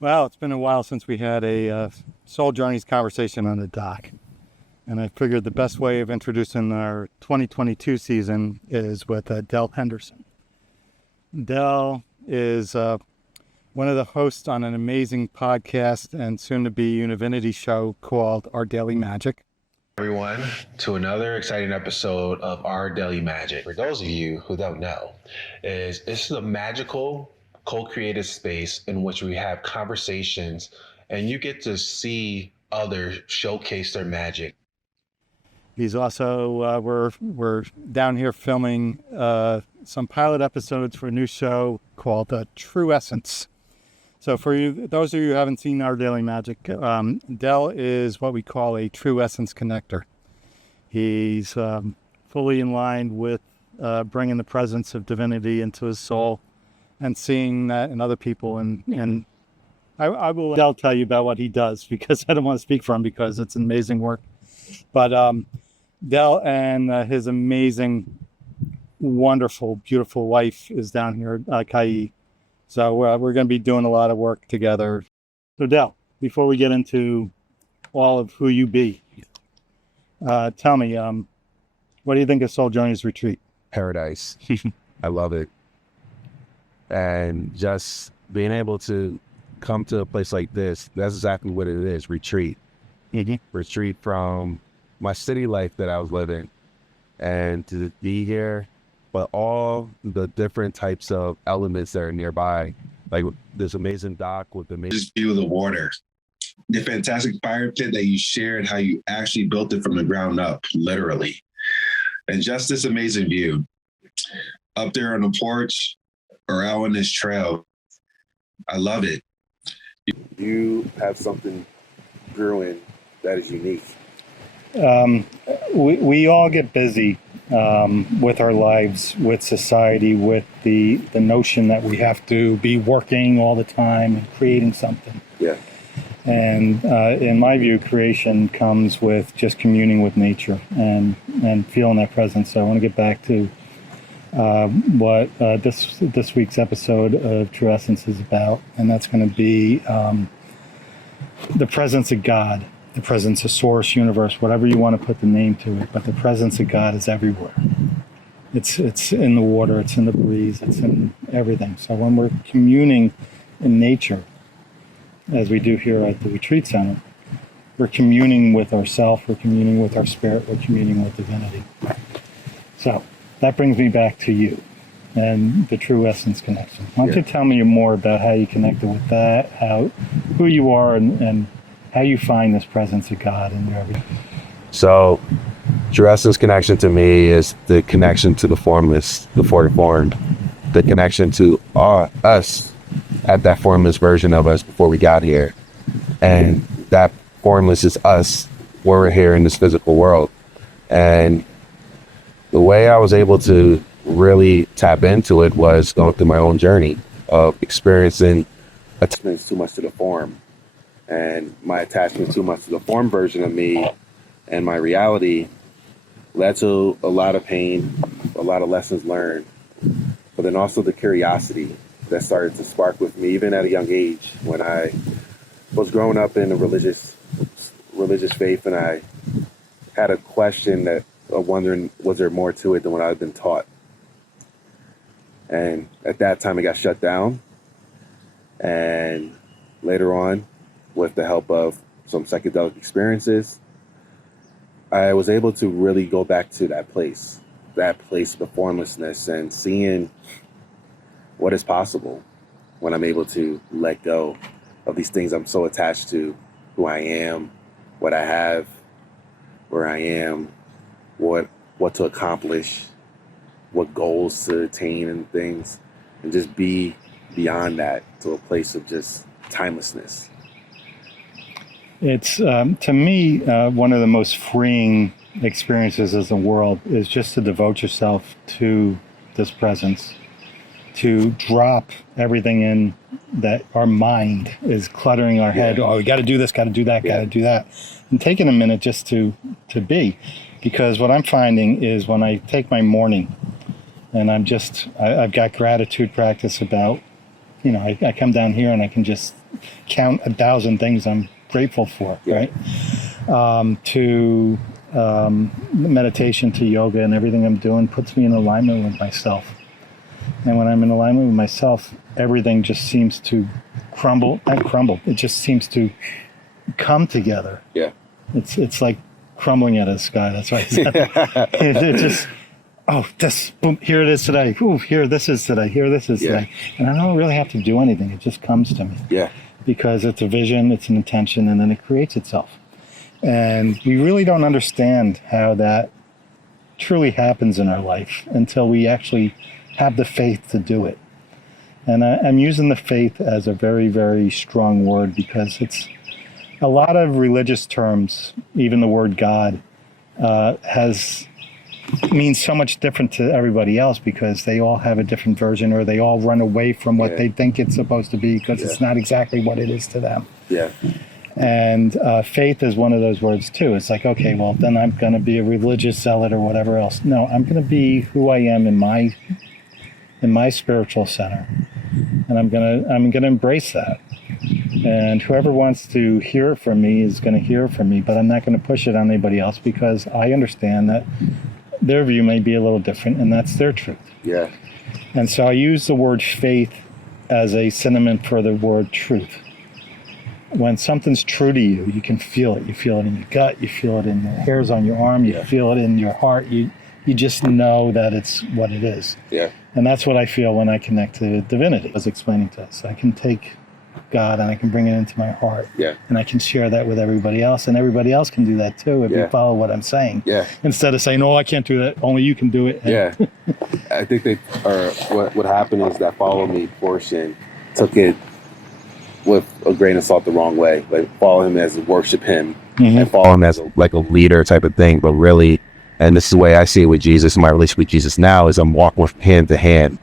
Well, it's been a while since we had a Soul Journeys conversation on the dock. And I figured the best way of introducing our 2022 season is with Dell Henderson. Dell is one of the hosts on an amazing podcast and soon-to-be Univinity show called Our Daily Magic. Everyone, to another exciting episode of Our Daily Magic. For those of you who don't know, this is a magical co-creative space in which we have conversations and you get to see others showcase their magic. He's also, we're down here filming some pilot episodes for a new show called True Essence. So for you, those of you who haven't seen Our Daily Magic, Dell is what we call a True Essence connector. He's fully in line with bringing the presence of divinity into his soul and seeing that in other people. And I will Dell tell you about what he does because I don't want to speak for him because it's amazing work. But Dell and his amazing, wonderful, beautiful wife is down here, Kai. So we're going to be doing a lot of work together. So Dell, before we get into all of who you be, tell me, what do you think of Soul Journeys Retreat? Paradise. I love it. And just being able to come to a place like this, that's exactly what it is, retreat. Mm-hmm. Retreat from my city life that I was living and to be here, but all the different types of elements that are nearby, like this amazing dock with the amazing just view of the water, the fantastic fire pit that you shared, how you actually built it from the ground up, literally, and just this amazing view up there on the porch or out on this trail. I love it. You have something brewing that is unique. We all get busy with our lives, with society, with the notion that we have to be working all the time and creating something. Yeah. And in my view, creation comes with just communing with nature and feeling that presence. So I want to get back to what this week's episode of True Essence is about, and that's going to be the presence of God. The presence of source, universe, whatever you want to put the name to it, but the presence of God is everywhere. It's in the water, it's in the breeze, it's in everything. So when we're communing in nature, as we do here at the retreat center, we're communing with ourself, we're communing with our spirit, we're communing with divinity. So that brings me back to you and the True Essence connection. Why don't you tell me more about how you connected with that, who you are, and how you find this presence of God in your everything. So, True Essence connection to me is the connection to the formless, the formed, the connection to us at that formless version of us before we got here. And that formless is us when we're here in this physical world. And the way I was able to really tap into it was going through my own journey of experiencing Attachment too much to the form. And my attachment too much to the form version of me and my reality led to a lot of pain, a lot of lessons learned, but then also the curiosity that started to spark with me even at a young age when I was growing up in a religious faith, and I had a question of wondering, was there more to it than what I'd been taught? And at that time it got shut down, and later on, with the help of some psychedelic experiences, I was able to really go back to that place of formlessness and seeing what is possible when I'm able to let go of these things I'm so attached to, who I am, what I have, where I am, what to accomplish, what goals to attain and things, and just be beyond that to a place of just timelessness. It's, to me, one of the most freeing experiences as a world is just to devote yourself to this presence, to drop everything in that our mind is cluttering our head. Oh, we got to do this, got to do that, got to do that. And taking a minute just to be. Because what I'm finding is when I take my morning and I've got gratitude practice about, I come down here and I can just count 1,000 things I'm grateful for, right? To meditation, to yoga, and everything I'm doing puts me in alignment with myself. And when I'm in alignment with myself, everything just seems to not crumble. It just seems to come together. Yeah. It's like crumbling out of the sky. That's why I said it just, this, boom, here it is today. Ooh, here this is today. Here this is today. And I don't really have to do anything. It just comes to me. Yeah. Because it's a vision, it's an intention, and then it creates itself. And we really don't understand how that truly happens in our life until we actually have the faith to do it. And I'm using the faith as a very, very strong word because it's a lot of religious terms, even the word God, means so much different to everybody else because they all have a different version or they all run away from what they think it's supposed to be because it's not exactly what it is to them. Yeah. And faith is one of those words too. It's like, okay, well, then I'm going to be a religious zealot or whatever else. No, I'm going to be who I am in my spiritual center, and I'm gonna embrace that. And whoever wants to hear from me is going to hear from me, but I'm not going to push it on anybody else because I understand that their view may be a little different, and that's their truth. Yeah. And so I use the word faith as a synonym for the word truth. When something's true to you, you can feel it. You feel it in your gut. You feel it in the hairs on your arm. You feel it in your heart. You just know that it's what it is. Yeah. And that's what I feel when I connect to divinity. I was explaining to us, I can take God and I can bring it into my heart. Yeah. And I can share that with everybody else, and everybody else can do that too if you follow what I'm saying. Yeah. Instead of saying, "No, I can't do that. Only you can do it." Yeah. I think what happened is that follow me portion took it with a grain of salt the wrong way. Like follow him as worship him and follow him as a leader type of thing. But really, and this is the way I see it with Jesus, my relationship with Jesus now is I'm walking with hand to hand,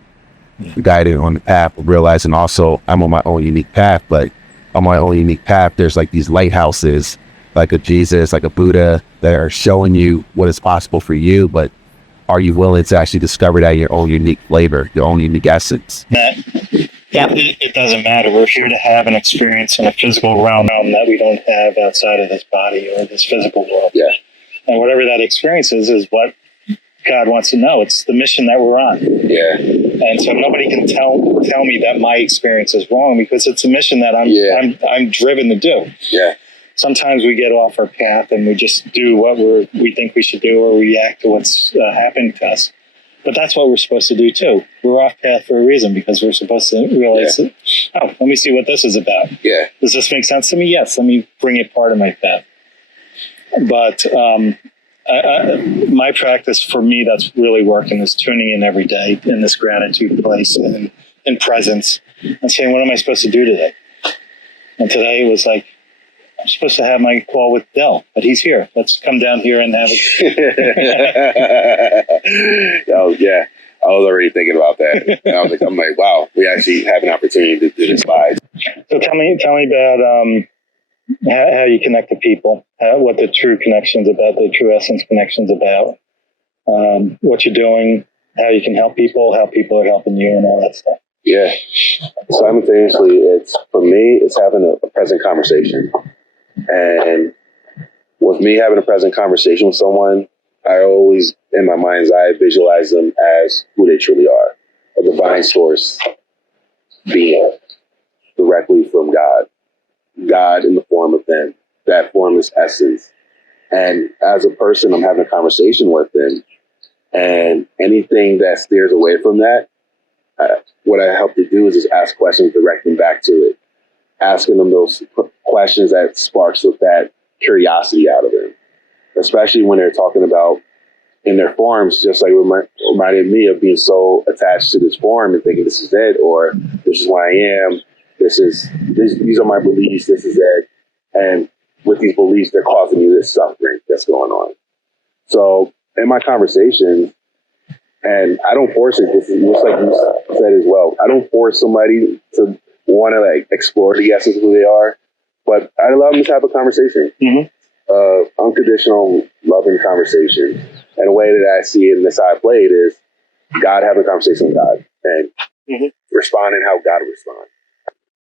guided on the path, realizing also I'm on my own unique path, but on my own unique path, there's like these lighthouses, like a Jesus, like a Buddha, that are showing you what is possible for you, but are you willing to actually discover that your own unique flavor, your own unique essence? It doesn't matter. We're here to have an experience in a physical realm that we don't have outside of this body or this physical world. Yeah. And whatever that experience is what God wants to know. It's the mission that we're on. Yeah. And so nobody can tell me that my experience is wrong because it's a mission that I'm driven to do. Yeah. Sometimes we get off our path and we just do what we think we should do or react to what's happening to us. But that's what we're supposed to do too. We're off path for a reason because we're supposed to realize that, let me see what this is about. Yeah. Does this make sense to me? Yes. Let me bring it part of my path. But my practice for me that's really working is tuning in every day in this gratitude place and in presence and saying, what am I supposed to do today? And today it was like, I'm supposed to have my call with Dell, but he's here. Let's come down here and have it. Oh, yeah. I was already thinking about that. And I'm like, wow, we actually have an opportunity to do this live. So tell me about how you connect to people, what the true connection's about, the true essence connection's about, what you're doing, how you can help people, how people are helping you, and all that stuff. Yeah. Simultaneously, for me, it's having a present conversation. And with me having a present conversation with someone, I always, in my mind's eye, visualize them as who they truly are. A divine source being directly from God. God in the form of them. That formless essence. And as a person, I'm having a conversation with them. And anything that steers away from that, what I help to do is just ask questions, direct them back to it. Asking them those questions that sparks that curiosity out of them. Especially when they're talking about in their forms, just like reminded me of being so attached to this form and thinking this is it, or this is who I am. These are my beliefs. This is it. And with these beliefs, they're causing me this suffering that's going on. So in my conversations, and I don't force it. This is just like you said as well. I don't force somebody to want to explore the essence of who they are, but I allow them to have a conversation. Unconditional, loving conversation. And the way that I see it and this how I play it is God having a conversation with God and responding how God would respond.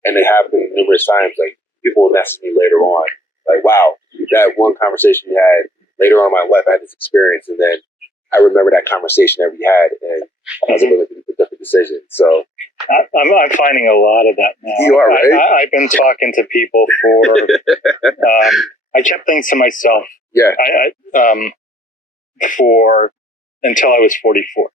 and they happen numerous times. Like people will message me later on, like, "Wow, that one conversation we had later on in my life, I had this experience, and then I remember that conversation that we had, and I was able to make a different decision." So I'm finding a lot of that now. You are, right? I've been talking to people for. I kept things to myself. yeah, For until I was 44.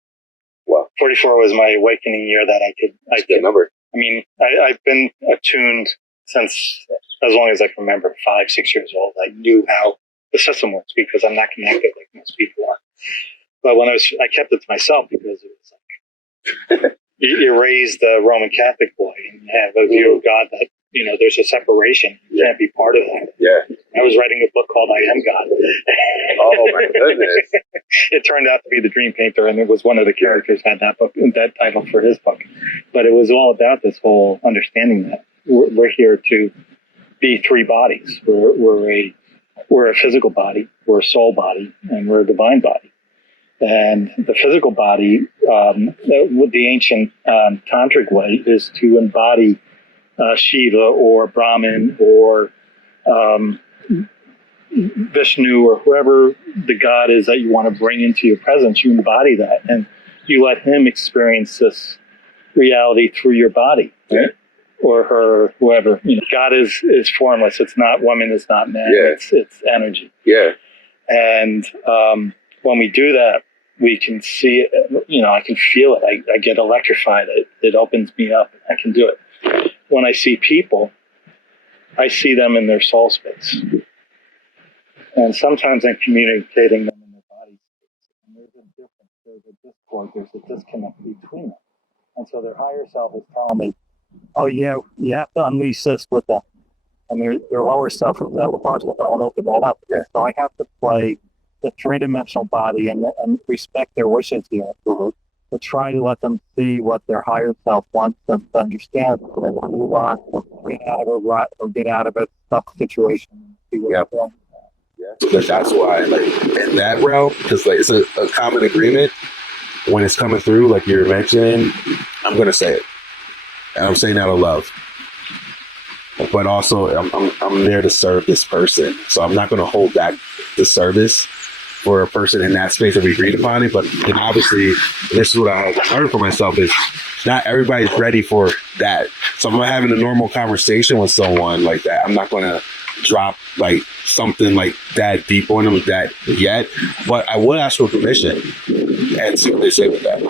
well, 44 was my awakening year that I could. number. I mean, I've been attuned since as long as I can remember, 5-6 years old. I knew how the system works because I'm not connected like most people are. But when I kept it to myself because it was like, you're raised a Roman Catholic boy and you have a view of God that, there's a separation. You can't be part of that. Yeah. I was writing a book called I Am God. Oh my goodness. It turned out to be The Dream Painter, and it was one of the characters had that title for his book. But it was all about this whole understanding that we're here to be three bodies. We're a physical body, we're a soul body, and we're a divine body. And the physical body, with the ancient tantric way, is to embody Shiva or Brahman or Vishnu or whoever the god is that you want to bring into your presence. You embody that, and you let him experience this reality through your body, right? Or her, whoever. God is formless. It's not woman. It's not man. Yeah. It's energy. Yeah. And when we do that, we can see it. I can feel it. I get electrified. It opens me up. I can do it. When I see people, I see them in their soul space. And sometimes I'm communicating them in their body space. And there's a difference. There's a discord. There's a disconnect between them. And so their higher self is telling me, oh, yeah, you have to unleash this with them. And their lower self is that parts will open that up. Yeah. So I have to play the three-dimensional body and respect their wishes here. To try to let them see what their higher self wants them to understand and then move on or get out of a tough situation. Yeah, because that's why, in that realm, because it's a common agreement when it's coming through, like you're mentioning, I'm going to say it. And I'm saying that out of love. But also, I'm there to serve this person. So I'm not going to hold back the service for a person in that space that we agreed upon it. But then obviously, this is what I learned for myself is not everybody's ready for that. So if I'm having a normal conversation with someone like that, I'm not going to drop something like that deep on them that yet. But I would ask for permission and see what they say with that.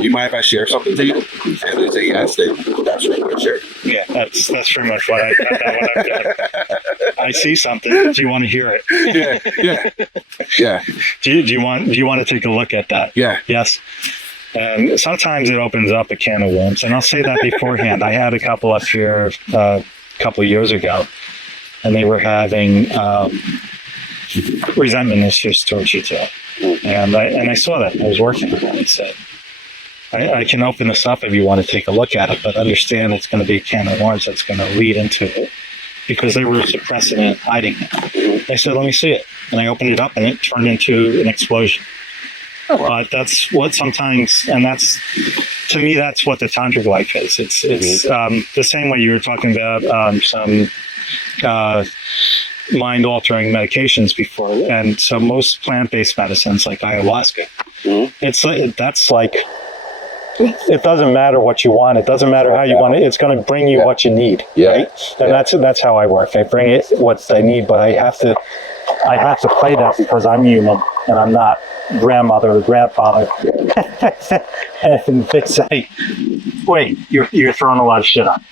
You mind if I share something to you? And they say yes, then that's what I'm going to share. Yeah, that's pretty much what I've done. I see something. Do you want to hear it? Yeah. Do you want to take a look at that? Yeah. Yes. And sometimes it opens up a can of worms, and I'll say that beforehand. I had a couple up here a couple of years ago, and they were having resentment issues towards each other. And I saw that. I was working on it. I said, I can open this up if you want to take a look at it, but understand it's going to be a can of worms that's going to lead into it, because they were suppressing it, hiding it. I said, let me see it. And I opened it up, and it turned into an explosion. But that's what sometimes, and that's, to me, that's what the tantric life is. It's the same way you were talking about some mind-altering medications before. And so most plant-based medicines, like ayahuasca, it doesn't matter what you want. It doesn't matter how you want it. It's going to bring you what you need. Yeah. Right? And that's how I work. I bring it what I need, but I have to play that because I'm human and I'm not grandmother or grandfather. And they say, wait, you're throwing a lot of shit on.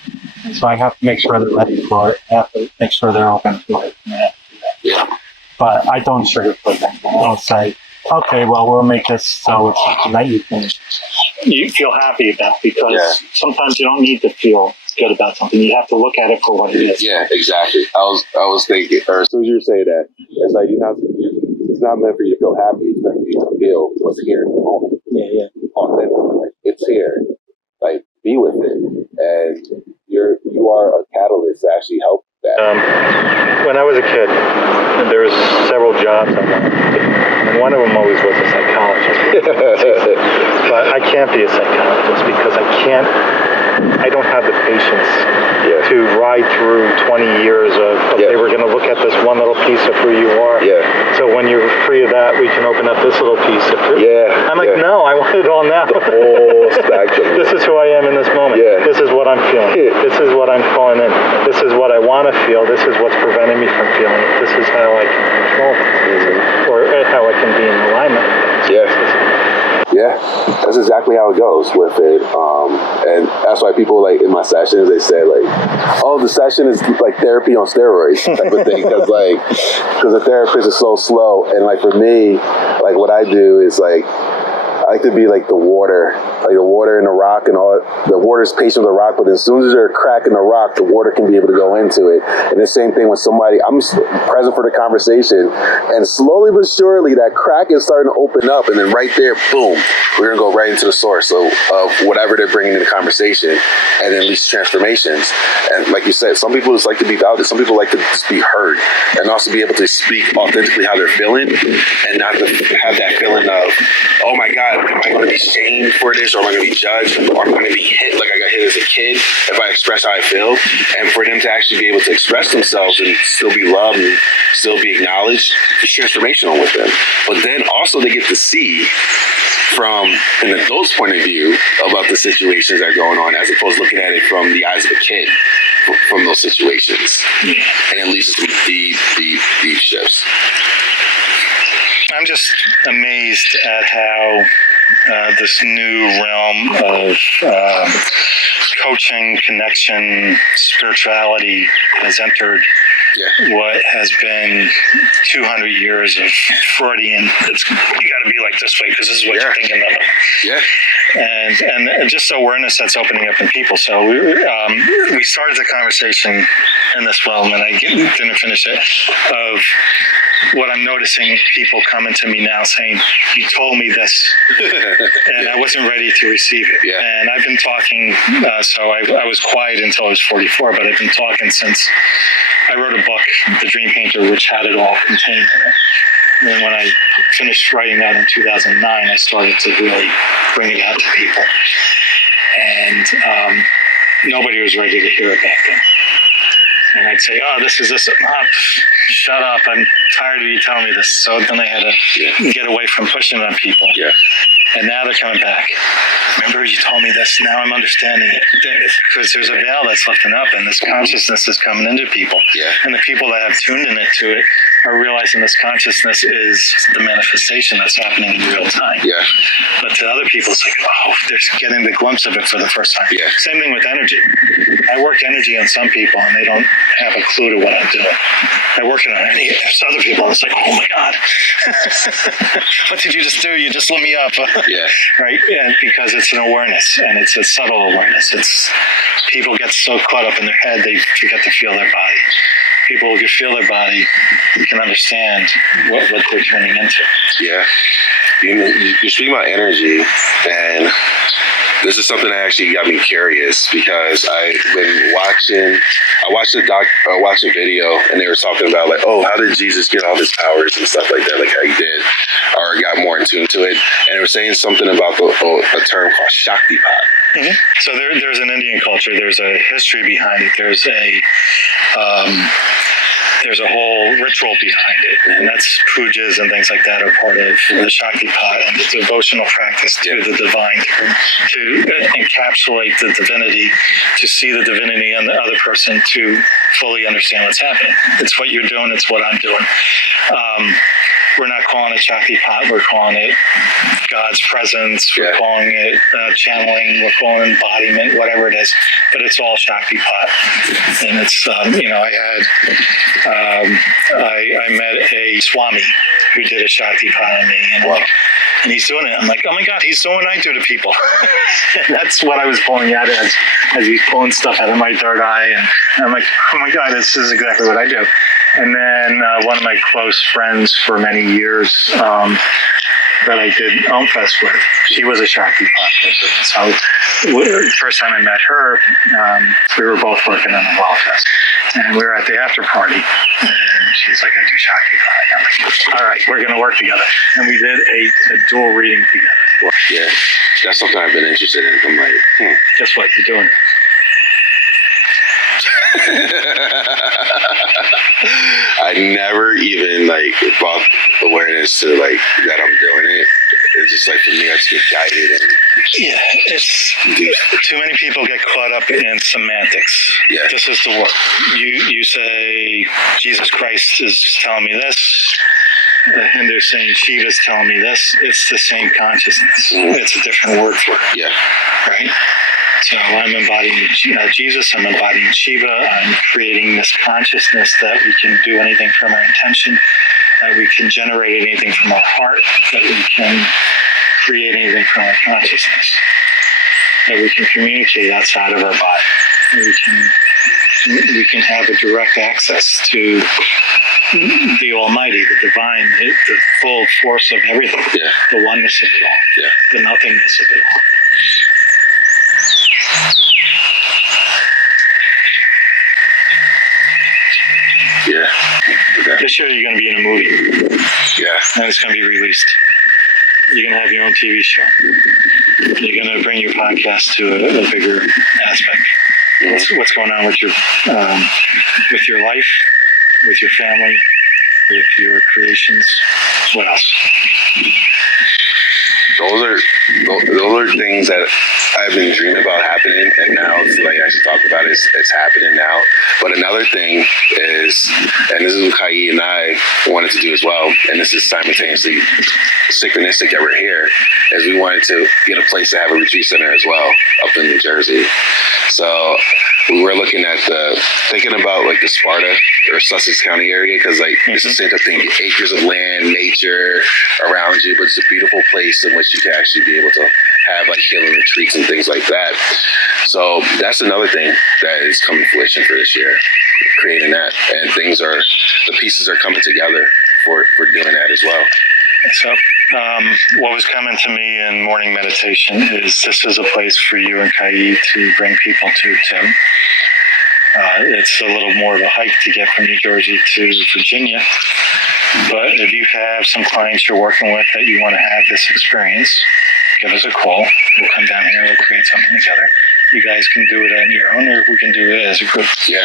So I have to make sure they're ready for it. I have to make sure they're open for it. Yeah. But I don't sugarcoat things. I don't say, okay, well, we'll make this so it's something that you feel happy about, because sometimes you don't need to feel good about something. You have to look at it for what it is. Yeah, exactly. I was thinking, or as soon as you say that, it's like it's not meant for you to feel happy. It's meant for you to feel what's here in the moment. Yeah. Authentic. It's here. Be with it, and you are a catalyst to actually help that. When I was a kid, there was several jobs I wanted to do, and one of them always was a psychologist. But I can't be a psychologist because I can't I don't have the patience to ride through 20 years of okay, we're going to look at this one little piece of who you are. So when you're free of that, we can open up this little piece. I'm like, no, I want it all now. The whole spectrum. This is who I am in this moment. This is what I'm feeling. This is what I'm calling in. This is what I want to feel. This is what's preventing me from feeling it. This is how I can control it, or how I can be in alignment. Yeah, that's exactly how it goes with it. And that's why people, like, in my sessions, they say, like, oh, the session is like therapy on steroids type of thing. Because the therapist is so slow. And, like, for me, like, what I do is, like, I like to be like the water in the rock, and all the water's patient with the rock, but as soon as there's a crack in the rock, the water can be able to go into it. And the same thing with somebody, I'm present for the conversation, and slowly but surely that crack is starting to open up, and then right there, boom, we're gonna go right into the source of whatever they're bringing in the conversation, and then leads to transformations. And like you said, some people just like to be validated, some people like to just be heard, and also be able to speak authentically how they're feeling, and not to have that feeling of, oh my God, am I going to be shamed for this, or am I going to be judged, or am I going to be hit like I got hit as a kid if I express how I feel? And for them to actually be able to express themselves and still be loved and still be acknowledged, it's transformational with them. But then also they get to see from an adult's point of view about the situations that are going on, as opposed to looking at it from the eyes of a kid from those situations. And it leads to deep shifts. I'm just amazed at how this new realm of coaching, connection, spirituality has entered what has been 200 years of Freudian. You got to be like this way because this is what you're thinking of. And just awareness that's opening up in people. So we started the conversation in this realm, and I didn't finish it, of what I'm noticing, people coming to me now saying, you told me this, and I wasn't ready to receive it. And I've been talking, so I was quiet until I was 44, but I've been talking since I wrote a book, The Dream Painter, which had it all contained in it. And when I finished writing that in 2009, I started to really bring it out to people. And nobody was ready to hear it back then. And I'd say, oh, this is this. Oh, shut up. I'm tired of you telling me this. So then I had to get away from pushing on people. And now they're coming back. Remember, you told me this. Now I'm understanding it. Because there's a veil that's lifting up, and this consciousness is coming into people. And the people that have tuned in it to it are realizing this consciousness is the manifestation that's happening in real time. But to other people, it's like, oh, they're getting the glimpse of it for the first time. Same thing with energy. I work energy on some people, and they don't have a clue to what I'm doing. I work it on other people, and it's like, oh my God. What did you just do? You just lit me up. Right? And because it's an awareness, and it's a subtle awareness. It's people get so caught up in their head, they forget to feel their body. People who can feel their body can understand what they're turning into. You're speaking about energy, and this is something that actually got me curious, because I've been I watched a video, and they were talking about, like, oh, how did Jesus get all his powers and stuff like that, like how he did, or got more in tune to it. And they were saying something about a term called Shaktipat. So there's an Indian culture. There's a history behind it. There's a whole ritual behind it, and that's pujas and things like that are part of the Shaktipat and the devotional practice to the divine, to encapsulate the divinity, to see the divinity in the other person, to fully understand what's happening. It's what you're doing. It's what I'm doing. We're not calling it Shaktipat. We're calling it God's presence. We're calling it channeling. We're calling it embodiment, whatever it is. But it's all Shaktipat. And it's, I met a Swami who did a Shaktipat on me. And he's doing it. I'm like, oh my God, he's doing what I do to people. That's what I was pulling out as he's pulling stuff out of my third eye. And I'm like, oh my God, this is exactly what I do. And then one of my close friends for many years that I did Om Fest with, she was a Shaktipat person. So the first time I met her, we were both working on a Well Fest. And we were at the after party. And she's like, I do Shaktipat. I'm like, all right, we're going to work together. And we did a dual reading together. That's something I've been interested in. I'm like, Guess what? You're doing it. I never even like brought awareness to like that I'm doing it. It's just like for me, I just get guided and Yeah, it's too many people get caught up in semantics. Yeah. This is the work. You say Jesus Christ is telling me this. Henderson Shiva's telling me this. It's the same consciousness. It's a different word for it. Yeah. Right? So I'm embodying Jesus, I'm embodying Shiva, I'm creating this consciousness that we can do anything from our intention, that we can generate anything from our heart, that we can create anything from our consciousness, that we can communicate outside of our body, that we can have a direct access to the Almighty, the Divine, the full force of everything, the oneness of it all, the nothingness of it all. Yeah. Okay. This year you're going to be in a movie. Yeah. And it's going to be released. You're going to have your own TV show. You're going to bring your podcast to a bigger aspect. What's going on with your life, with your family, with your creations? What else? Those are things that I've been dreaming about happening, and now to like actually talk about it, it's happening now. But another thing is, and this is what Kai and I wanted to do as well, and this is simultaneously synchronistic that we're here, is we wanted to get a place to have a retreat center as well up in New Jersey. So we were looking at thinking about like the Sparta or Sussex County area, because like it's the same thing, acres of land, nature around you, but it's a beautiful place in which you can actually be able to have like healing retreats and things like that. So that's another thing that is coming to fruition for this year, creating that, and the pieces are coming together for doing that as well. So what was coming to me in morning meditation is this is a place for you and Kai to bring people to too. It's a little more of a hike to get from New Jersey to Virginia. But if you have some clients you're working with that you want to have this experience, give us a call. We'll come down here, we'll create something together. You guys can do it on your own, or we can do it as a group. Yeah.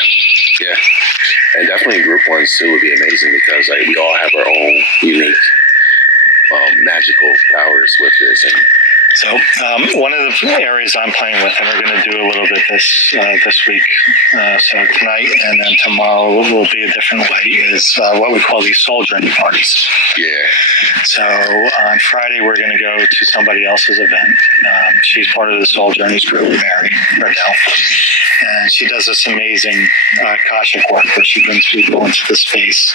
And definitely group ones too would be amazing, because like we all have our own unique magical powers with this. And so one of the areas I'm playing with, and we're going to do a little bit this week, so tonight and then tomorrow will be a different way, is what we call these soul journey parties. Yeah. So on Friday, we're going to go to somebody else's event. She's part of the Soul Journeys group, Mary Dell. And she does this amazing Akashic work where she brings people into the space.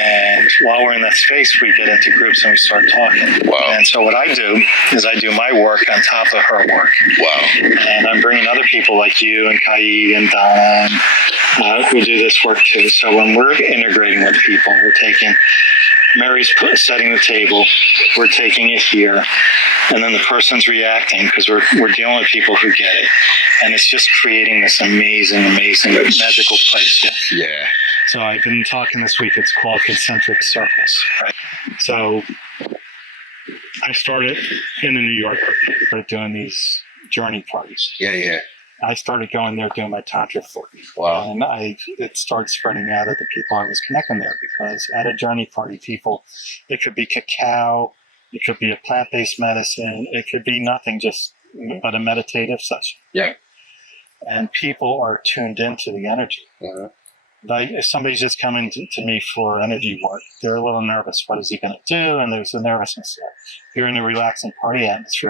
And while we're in that space, we get into groups and we start talking. Wow. And so what I do is I do my work on top of her work. Wow. And I'm bringing other people like you and Kai and Donna who do this work too. So when we're integrating with people, we're taking Mary's setting the table, we're taking it here, and then the person's reacting because we're dealing with people who get it. And it's just creating this amazing magical place. Yeah. So I've been talking this week, it's called concentric circles, right? So I started in New York, doing these journey parties. Yeah. I started going there doing my Tantra 40. Wow. And it started spreading out of the people I was connecting there, because at a journey party, people, it could be cacao, it could be a plant-based medicine, it could be nothing but a meditative session. Yeah. And people are tuned into the energy. Uh-huh. Like if somebody's just coming to me for energy work, they're a little nervous. What is he going to do? And there's a nervousness there. If you're in a relaxing party atmosphere,